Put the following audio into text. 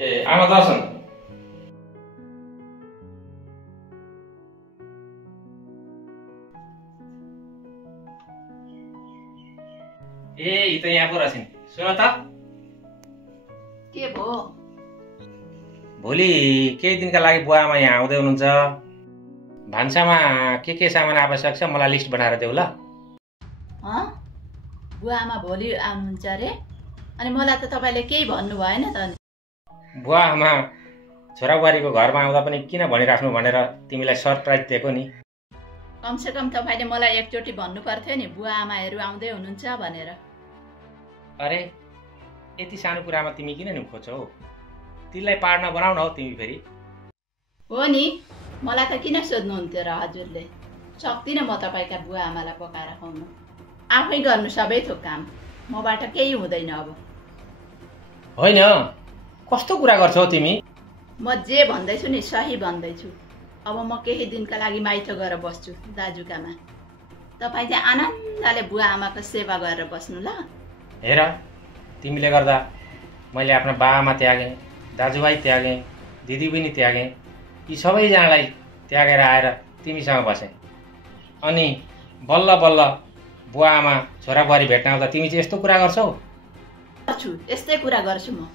ए आमा दर्शन ए यी त यहाँ पो रहेछन्। सुन त के भो? भोलि केही दिनका लागि बुवा आमा यहाँ आउँदै हुनुहुन्छ। भान्सामा के सामान आवश्यक छ मलाई लिस्ट बनाएर देऊ ल। बुवा आमा भोलि आउनुहुन्छ अरे? अनि मलाई त तपाईँले केही भन्नु भएन त नि। बुवा आमा छोराबुहारीको घरमा आउँदा पनि किन भनिराख्नु भनेर तिमीलाई सरप्राइज दिएको नि। कमसेकम तपाईँले मलाई एकचोटि भन्नु पर्थ्यो नि बुवा आमाहरू आउँदै हुनुहुन्छ भनेर। अरे यति सानो कुरामा तिमी किन नि खोज्छौ? तिमीलाई पार्न बनाउन हौ तिमी फेरि। हो नि, मलाई त किन सोध्नुहुन्थ्यो र हजुरले? सक्दिनँ म तपाईँका बुवा आमालाई पकाएर खुवाउनु। आफै गर्नु सबै थोक काम, मबाट केही हुँदैन अब। होइन, कस्तो कुरा गर्छौ तिमी? म जे भन्दैछु नि सही भन्दैछु। अब म केही दिनका लागि माइत गएर बस्छु दाजुकामा। तपाईँ चाहिँ आनन्दले बुवा आमाको सेवा गरेर बस्नु ल। हेर, तिमीले गर्दा मैले आफ्ना बाआमा त्यागेँ, दाजुभाइ त्यागेँ, दिदीबहिनी त्यागेँ। यी सबैजनालाई त्यागेर आएर तिमीसँग बसेँ। अनि बल्ल बल्ल बुवा आमा छोराबुहारी भेट्न आउँदा तिमी चाहिँ यस्तो कुरा गर्छौ? गर्छु, यस्तै कुरा गर्छु म।